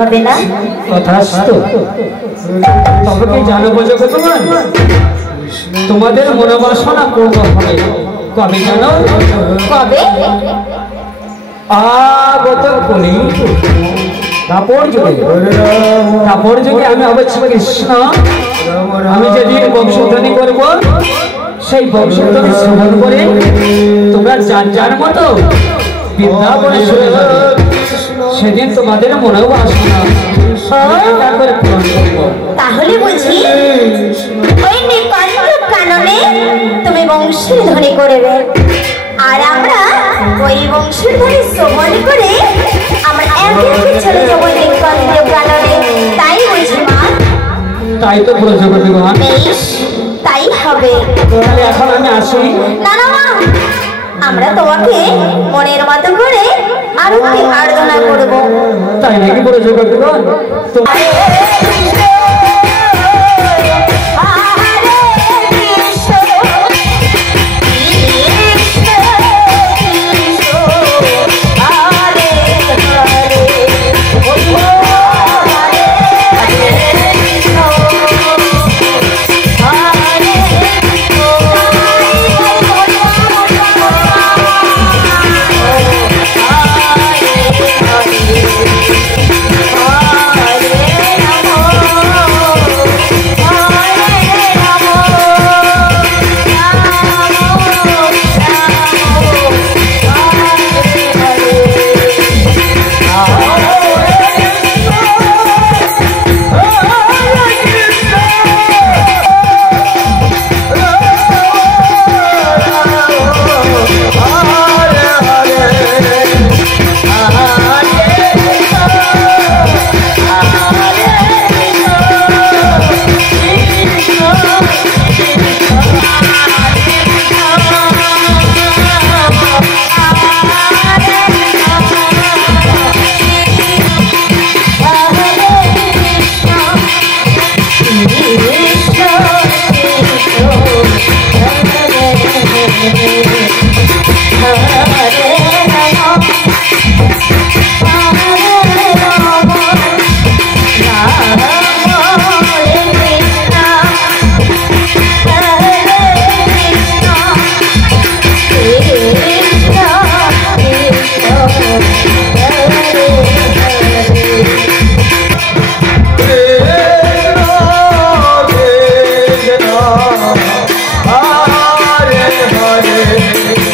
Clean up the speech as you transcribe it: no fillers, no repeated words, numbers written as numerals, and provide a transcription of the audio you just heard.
হবে না তথাস্তু তবে কি জানবো জগৎমান তোমাদের মনোবাসনা পূর্ণ হবে কবে জানো কবে আগত কলি তারপর যুগে আমি অবশ্যই কৃষ্ণ আমি যেদিন বংশধ্বনি করবো সেই বংশধ্বনি শ্রবণ করে তোমরা যার যার মতো বৃন্দাবনে চলে যাবে সেদিন তোমাদের মনেও আসবে না তাহলে বুঝি ওই নিকট কাননে তুমি বংশের ধ্বনি করবে আর আমরা ওই বংশের ধ্বনি শ্রবণ করে আমরা একদিন চলে যাবো নিকট কাননে তাই বুঝি মা তাই তো পুরো জগৎ ভগবান বেশ তাই হবে তাহলে এখন আমি আসি না না মা আমরা তোমাকে মনের মতো করে আরো কি আরাধনা করব তাই নাকি পুরো জগৎ ভগবান Hare Rama রে